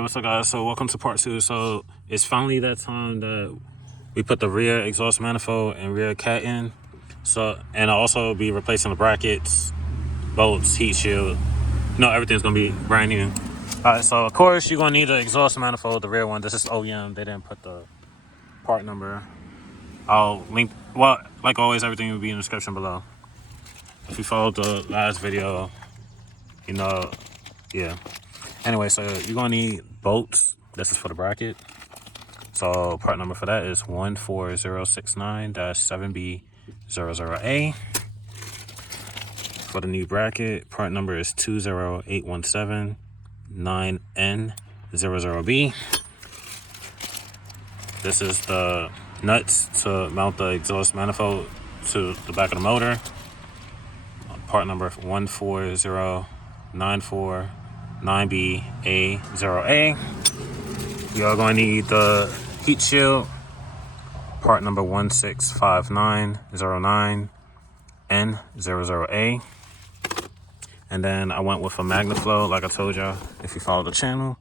Hey, what's up, guys? So welcome to part 2. So it's finally that time that we put the rear exhaust manifold and rear cat in. So, and I'll also be replacing the brackets, bolts, heat shield. Everything's gonna be brand new. Alright, so of course you're gonna need the exhaust manifold, the rear one. This is OEM. They didn't put the part number. I'll link, well, like always, everything will be in the description below. If you followed the last video, yeah. Anyway, so you're gonna need bolts. This is for the bracket. So part number for that is 14069-7B00A. For the new bracket, part number is 20817-9N00B. This is the nuts to mount the exhaust manifold to the back of the motor. Part number 14094-9B-A0A. You are going to need the heat shield, part number 165909N00A. And then I went with a Magnaflow, like I told y'all, if you follow the channel.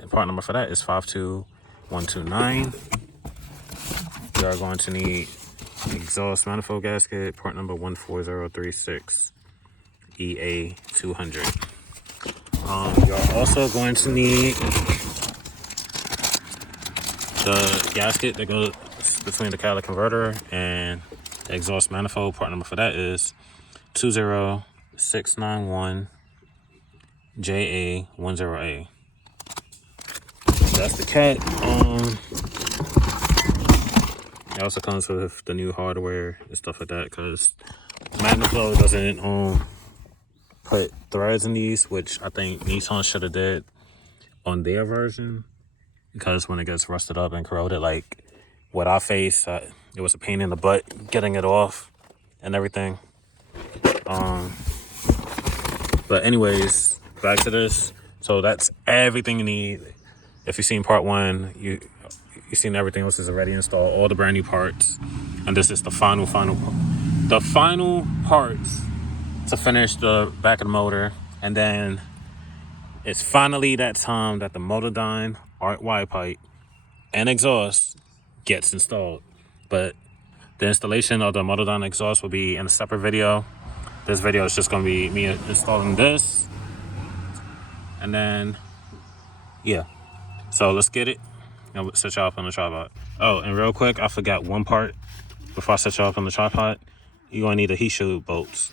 And part number for that is 52129. You are going to need exhaust manifold gasket, part number 14036EA200. You're also going to need the gasket that goes between the catalytic converter and the exhaust manifold. Part number for that is 20691JA10A. That's the cat. It also comes with the new hardware and stuff like that, because Magnaflow doesn't put threads in these, which I think Nissan should have did on their version, because when it gets rusted up and corroded, like what I face, it was a pain in the butt getting it off and everything. But anyways, back to this. So that's everything you need. If you've seen part 1, you've seen everything else is already installed, all the brand new parts. And this is the final parts to finish the back of the motor. And then it's finally that time that the Motordyne arc wide pipe and exhaust gets installed. But the installation of the Motordyne exhaust will be in a separate video. This video is just going to be me installing this. And then, yeah. So let's get it. I'll set you up on the tripod. Oh, and real quick, I forgot one part before I set you up on the tripod. You're going to need the heat shield bolts.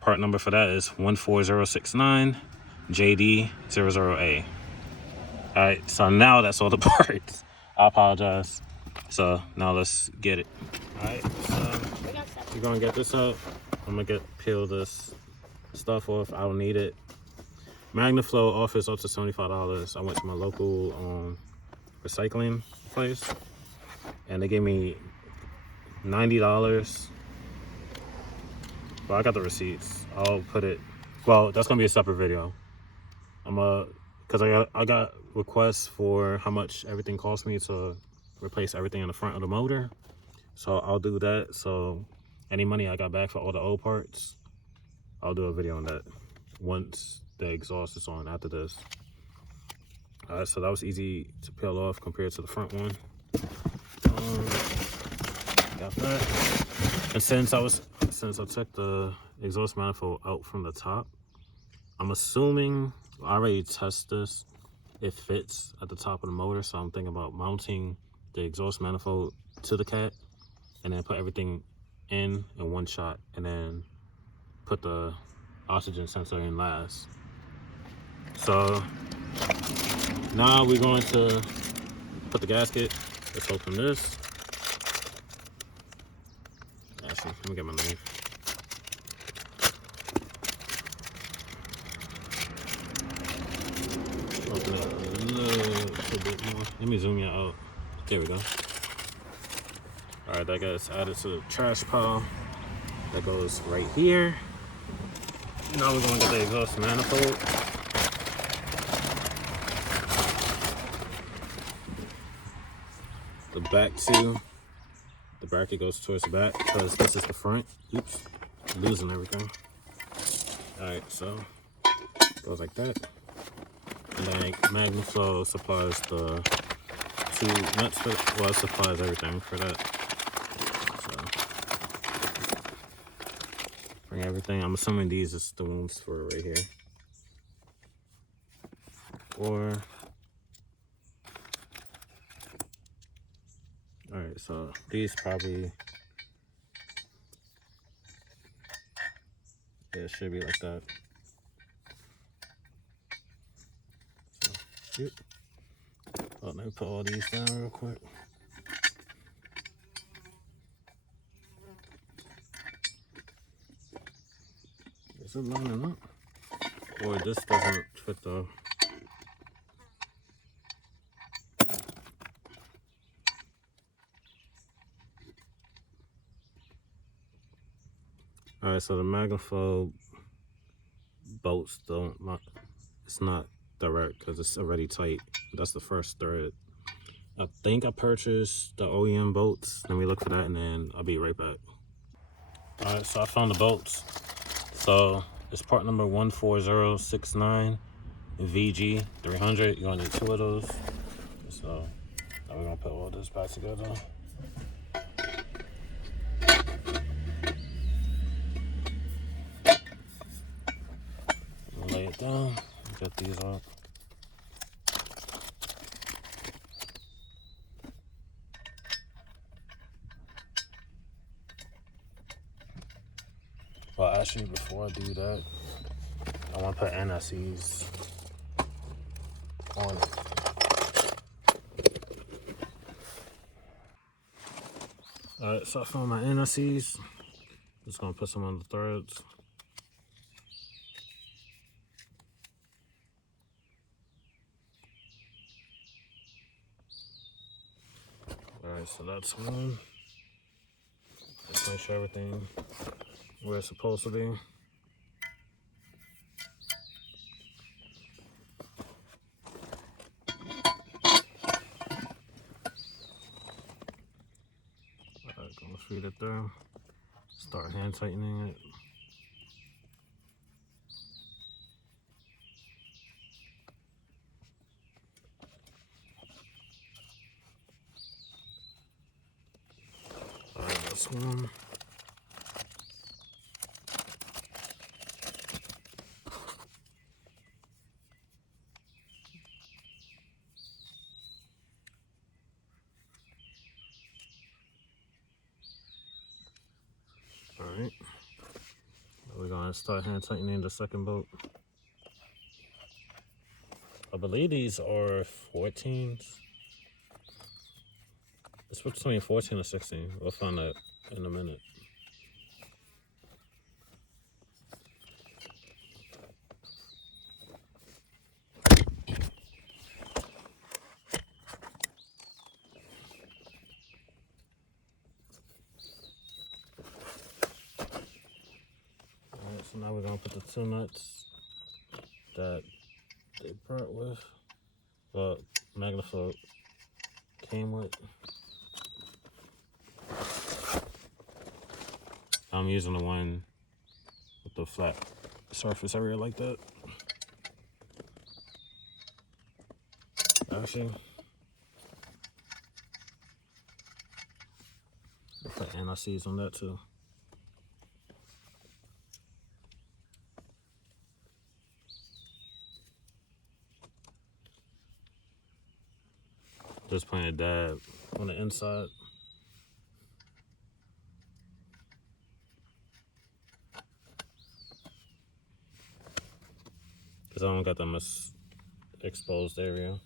Part number for that is 14069JD00A. Alright, so now that's all the parts. I apologize. So now let's get it. Alright, so you're going to get this up. I'm going to peel this stuff off. I don't need it. Magnaflow offers up to $75. I went to my local recycling place, and they gave me $90. Well, I got the receipts. I'll put it, well, that's gonna be a separate video. Because I got requests for how much everything cost me to replace everything in the front of the motor. So I'll do that. So any money I got back for all the old parts, I'll do a video on that once the exhaust is on after this. Alright, so that was easy to peel off compared to the front one. Got that. And since I took the exhaust manifold out from the top, I'm assuming, I already tested this, it fits at the top of the motor. So I'm thinking about mounting the exhaust manifold to the cat and then put everything in one shot, and then put the oxygen sensor in last. So now we're going to put the gasket. Let's open this. Actually, let me get my knife. Open it a little bit more. Let me zoom you out. There we go. Alright, that gets added to the trash pile. That goes right here. Now we're going to get the exhaust manifold. The back too. The bracket goes towards the back because this is the front. Oops, I'm losing everything. Alright, so it goes like that. And then Magnaflow supplies the 2 nuts for, well, it supplies everything for that. So bring everything. I'm assuming these are the ones for right here. Or alright, so these probably, yeah, it should be like that. So, shoot. Oh, let me put all these down real quick. Is it lining up? Or this doesn't fit though. Alright, so the Magnaflow bolts don't, it's not direct because it's already tight. That's the first thread. I think I purchased the OEM bolts. Let me look for that and then I'll be right back. Alright, so I found the bolts. So it's part number 14069 VG300. You're gonna need 2 of those. So now we're gonna put all this back together. Lay it down, get these up. Well, actually, before I do that, I want to put NSEs on it. Alright, so I found my NSEs. Just gonna put some on the threads. Alright, so that's one. Let's make sure everything where it's supposed to be. Alright, gonna feed it through. Start hand tightening it. Alright, that's one. Alright. We're gonna start hand tightening the second bolt. I believe these are 14s. It's between 14 and 16. We'll find that in a minute. Alright, so now we're gonna put the 2 nuts that they brought with, well, Magnaflow came with. I'm using the one with the flat surface area like that. Actually, I'll put NICs on that too. Just putting a dab on the inside. Because I don't got that much exposed area.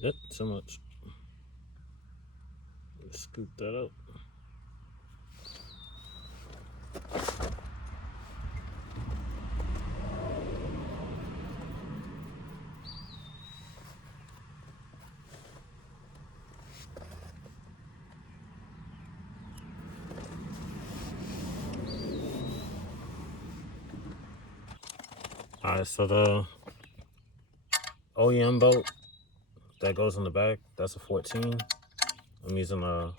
Yep, so much. Let's scoop that up. Alright, so the OEM bolt that goes in the back, that's a 14. I'm using a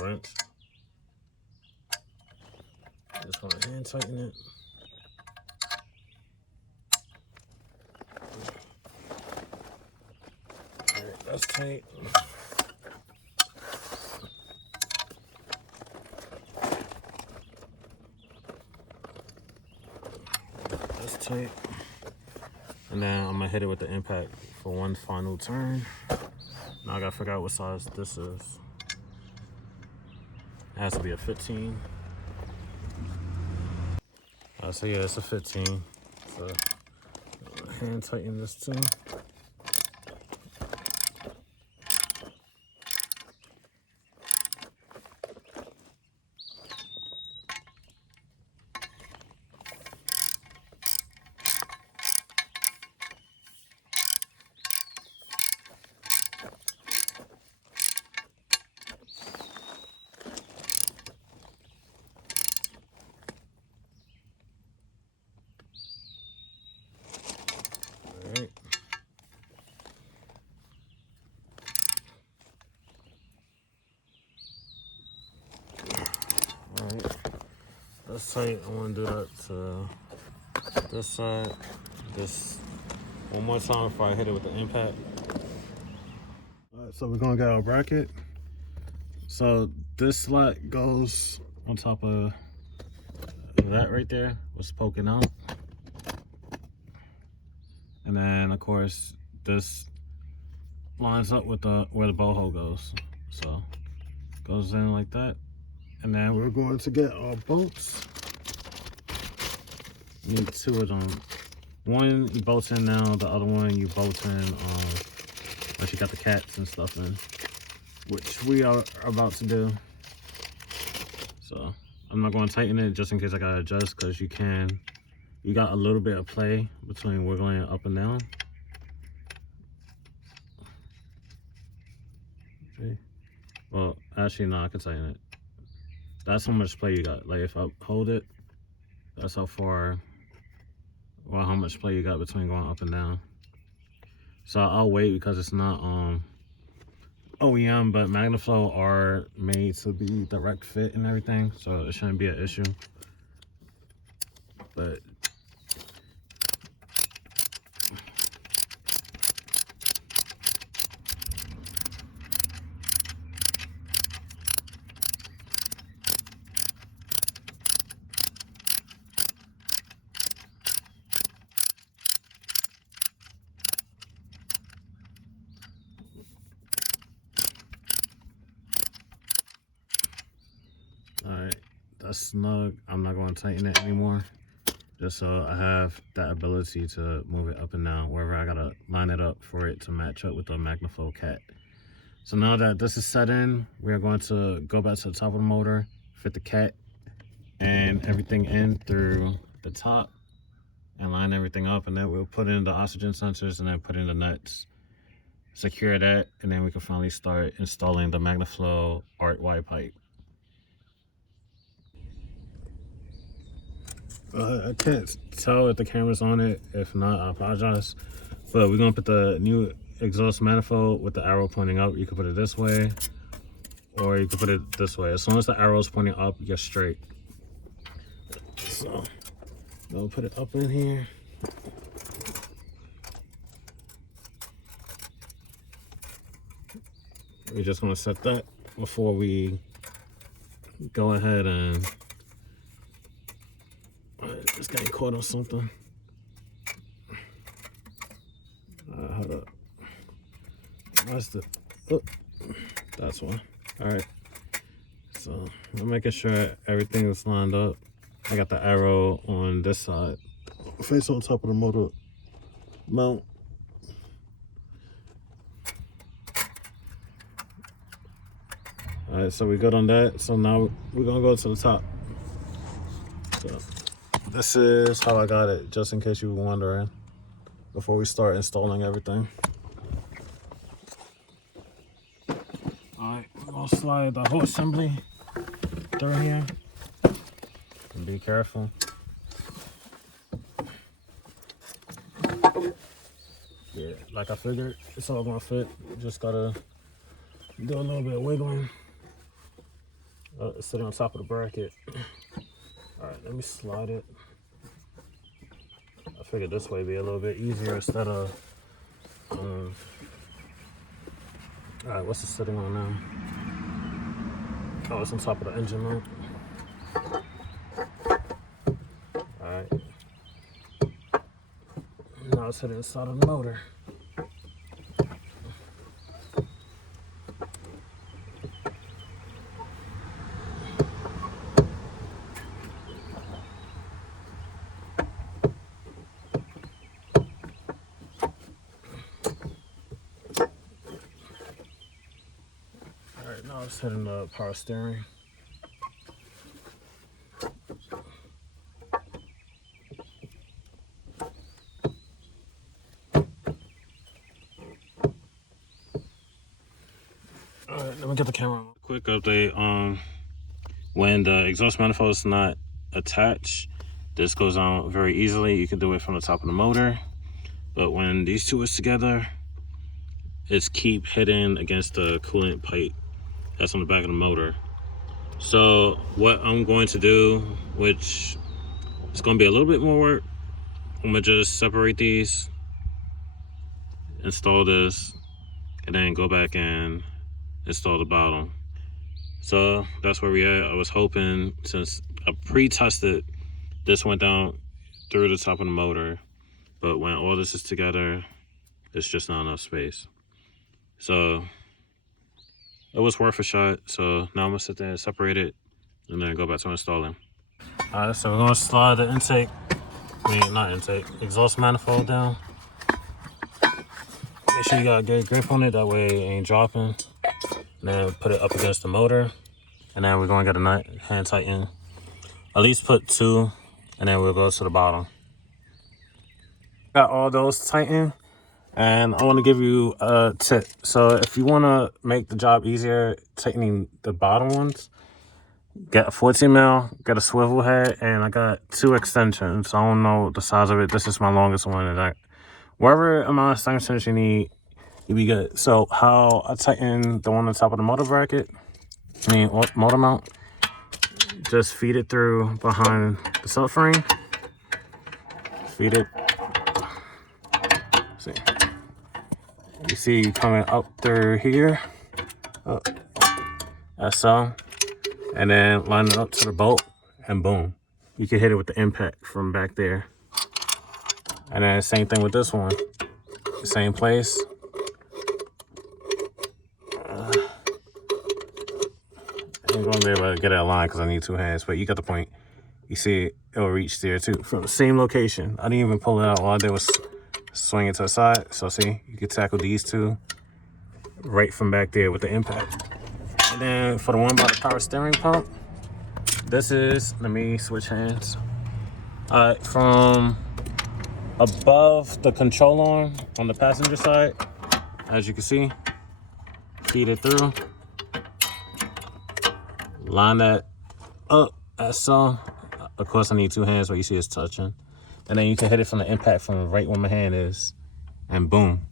wrench. Just want to hand tighten it. Alright, that's tight. That's tight. And then I'm gonna hit it with the impact for one final turn. Now I gotta figure out what size this is. It has to be a 15. So yeah, it's a 15. So hand tighten this too. Alright. Alright. That's tight. I want to do that to this side. This one more time before I hit it with the impact. Alright, so we're gonna get our bracket. So this slot goes on top of that right there, what's poking out. And then of course this lines up with the where the bow hole goes. So goes in like that. And then we're going to get our bolts. Need two of them. One you bolt in now, the other one you bolt in once you got the cats and stuff in, which we are about to do. So I'm not going to tighten it just in case I gotta adjust, because you got a little bit of play between wiggling it up and down. Okay. Well, actually no, I can tighten it. That's how much play you got. Like if I hold it, that's how far, well, how much play you got between going up and down. So I'll wait because it's not OEM, but Magnaflow are made to be direct fit and everything, so it shouldn't be an issue. But alright, that's snug. I'm not going to tighten it anymore, just so I have that ability to move it up and down wherever I gotta line it up for it to match up with the Magnaflow cat. So now that this is set in, we are going to go back to the top of the motor, fit the cat and everything in through the top and line everything up, and then we'll put in the oxygen sensors and then put in the nuts, secure that, and then we can finally start installing the Magnaflow arc Y pipe. I can't tell if the camera's on it. If not, I apologize. But we're gonna put the new exhaust manifold with the arrow pointing up. You can put it this way, or you can put it this way. As long as the arrow's pointing up, you're straight. So we'll put it up in here. We're just gonna set that before we go ahead and just getting caught on something. Hold up. What's the? Oh, that's one. All right. So I'm making sure everything is lined up. I got the arrow on this side, face on top of the motor mount. All right, so we're good on that. So now we're gonna go to the top. So this is how I got it, just in case you were wondering, before we start installing everything. All right, we're gonna slide the whole assembly through here. And be careful. Yeah, like I figured, it's all gonna fit. Just gotta do a little bit of wiggling. It's sitting on top of the bracket. All right, let me slide it. I figured this way would be a little bit easier instead of. All right, what's it sitting on now? Oh, it's on top of the engine mount. All right. Now it's hitting inside of the motor. All right, now it's hitting the power steering. All right, let me get the camera. Quick update. When the exhaust manifold is not attached, this goes on very easily. You can do it from the top of the motor. But when these two is together, it's keep hitting against the coolant pipe that's on the back of the motor. So what I'm going to do, which is going to be a little bit more work, I'm going to just separate these, install this, and then go back and install the bottom. So that's where we at. I was hoping, since I pre-tested, this went down through the top of the motor, but when all this is together, it's just not enough space. So it was worth a shot. So now I'm gonna sit there and separate it and then go back to installing. All right, so we're gonna slide the intake, not intake, exhaust manifold down. Make sure you got a good grip on it, that way it ain't dropping. And then put it up against the motor. And then we're gonna get a hand tighten. At least put 2, and then we'll go to the bottom. Got all those tightened, and I wanna give you a tip. So if you wanna make the job easier tightening the bottom ones, get a 14 mil, get a swivel head, and I got 2 extensions. I don't know the size of it. This is my longest one. And whatever amount of extensions you need, you'll be good. So how I tighten the one on top of the motor bracket, motor mount, just feed it through behind the subframe. Feed it. See, you see coming up through here. Oh, that's so. And then line it up to the bolt, and boom, you can hit it with the impact from back there. And then same thing with this one, same place. I ain't gonna be able to get that line because I need 2 hands, but you got the point. You see it, it'll reach there too, from the same location. I didn't even pull it out. All I did was swing it to the side. So see, you can tackle these 2 right from back there with the impact. And then for the one by the power steering pump, this is, let me switch hands. From above the control arm on the passenger side, as you can see, feed it through. Line that up as so. Of course, I need 2 hands, but you see it's touching. And then you can hit it from the impact from right where my hand is, and boom.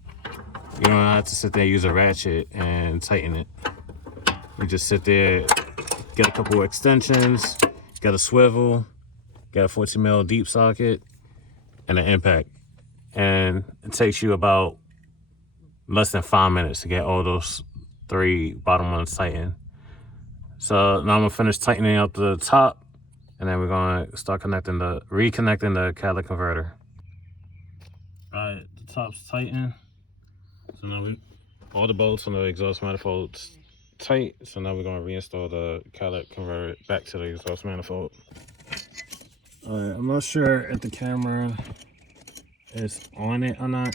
You don't have to sit there and use a ratchet and tighten it. You just sit there, get a couple of extensions, get a swivel, get a 14 mil deep socket, and an impact. And it takes you about less than 5 minutes to get all those 3 bottom ones tightened. So now I'm gonna finish tightening up the top, and then we're gonna start reconnecting the catalytic converter. All right, the top's tightened. So now all the bolts on the exhaust manifold's tight. So now we're gonna reinstall the catalytic converter back to the exhaust manifold. All right, I'm not sure if the camera is on it or not,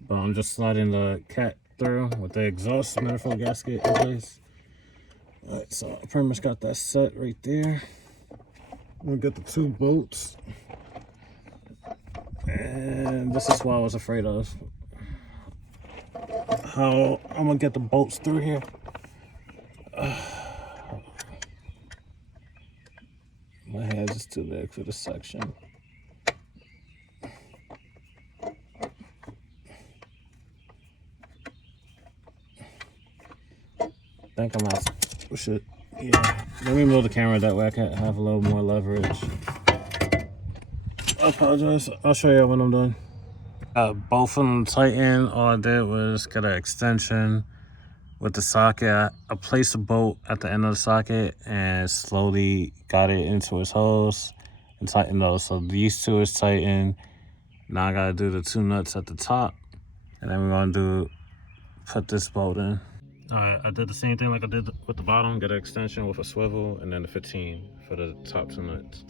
but I'm just sliding the cat through with the exhaust manifold gasket in place. All right, so I pretty much got that set right there. I'm gonna get the 2 bolts. And this is what I was afraid of. How I'm gonna get the bolts through here. My hands is too big for this section. think I'm out. Oh, shit. Yeah. Let me move the camera that way I can have a little more leverage. I apologize. I'll show you when I'm done. Both of them tightened. All I did was get an extension with the socket. I placed a bolt at the end of the socket and slowly got it into its holes and tightened those. So these two is tightened. Now I gotta do the 2 nuts at the top, and then we're gonna put this bolt in. All right, I did the same thing like I did with the bottom. Get an extension with a swivel, and then the 15 for the top 2 nuts.